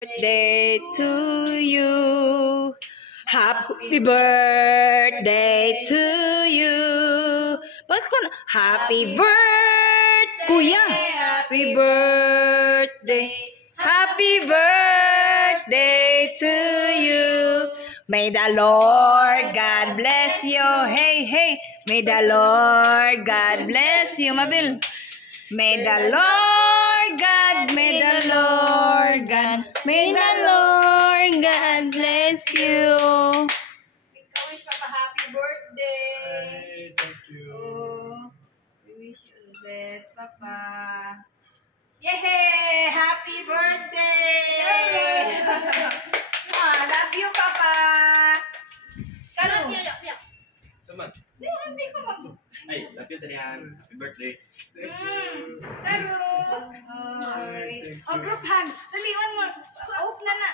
Birthday to you. Happy birthday to you. Bakit ko na? Happy birthday, kuya. Happy birthday. Happy birthday to you. May the Lord God bless you. Hey, hey. May the Lord God bless you. Mabil. May the Lord God, may the Lord God, may the Lord God bless you. Ikaw wish Papa happy birthday. Hey, thank you. Oh, we wish you the best, Papa. Yay! Happy birthday! Love you, Papa. Kalo? Sama. Hindi ko mag... Ay, love you, Darian. Happy birthday. Karo. Ay. Oh, group hug. Daliwan mo. Oop na na.